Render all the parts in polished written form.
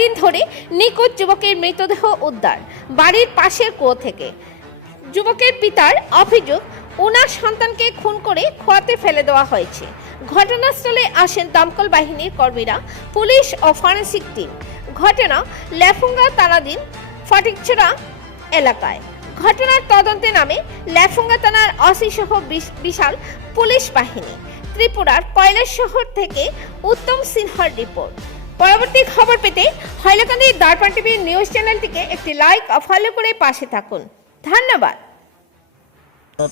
কয়েকদিন ধরে নিখোঁজ যুবকের মৃতদেহ উদ্ধার বাড়ির পাশের কুয়ো থেকে। যুবকের পিতার অভিযোগ, ওনার সন্তানকে খুন করে খোয়াতে ফেলে দেওয়া হয়েছে। ঘটনাস্থলে আসেন দমকল বাহিনীর কর্মীরা, পুলিশ ও ফরেনসিক টিম। ঘটনা লেফুঙ্গা থানাধীন ফটিকছড়া এলাকায়। ঘটনার তদন্তে নামে লেফুঙ্গা থানার ওসি সহ বিশাল পুলিশ বাহিনী। ত্রিপুরার কৈলাসহর থেকে উত্তম সিনহার রিপোর্ট। পরবর্তী খবর পেতে হাইলাকান্দি দর্পণ টিভি নিউজ চ্যানেলটিকে একটি লাইক ও ফলো করে পাশে থাকুন। ধন্যবাদ।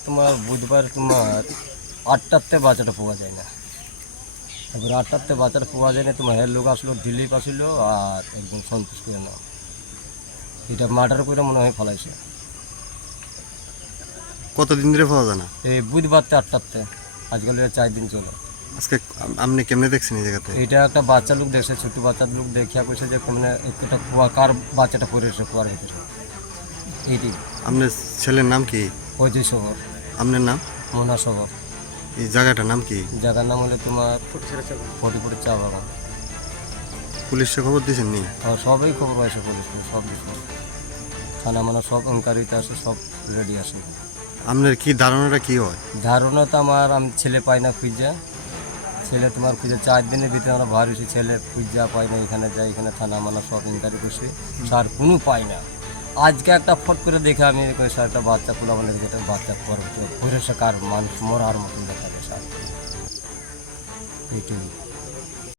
তোমার বুধবার তোমার 8টাতে বাচ্চাটা পাওয়া যায় না। এবার 8টাতে বাচ্চাটা পাওয়া যায় না, তোমার হের লোক আসলো, দিলীপ আসলো আর একদম সন্তোষ করে না, এটা মার্ডার করে মনে হয় ফলাইছে। কতদিন ধরে পাওয়া যায় না? এই বুধবারতে 8টাতে, আজকাল 4 দিন চলে। আজকে আপনি কেমনে দেখছেন এই জায়গাতে? এটা একটা বাচ্চা লোক দেখছে, ছোট বাচ্চার লোক দেখিয়া কইছে যে মানে একটা কুয়া কার বাচ্চাটা পড়েছে কুয়ার ভিতরে। এইটি আপনার ছেলের নাম কি? অজয় সবর, আপনার নাম? মোনা সবর। এই জায়গাটার নাম কি? জায়গার নাম হলে তোমার ফটিপুর চা বাগান। পুলিশে খবর দিয়েছেন নি? আর সবাই খবর পাইছে, পুলিশ সব দিচ্ছে, থানা মানা সব এনকোয়ারিতে আসে, সব রেডি আসে। আপনার কি ধারণাটা কি হয়? ধারণা তো আমার, আমি ছেলে পাই না খুঁজা, ছেলে তোমার খুঁজে 4 দিনের ভিতরে আমরা ভার হয়েছি, ছেলে খুঁজা পাই না, এখানে যাই, এখানে থানা মানা সব এনকোয়ারি করছি, স্যার কোনো পাই না। আজকে একটা ফট করে দেখে আমি স্যার একটা বাচ্চা কুলা মানে যেটা বাচ্চা পরে সে কার মানুষ মরার মতন দেখা যায় স্যার, এইটুকু।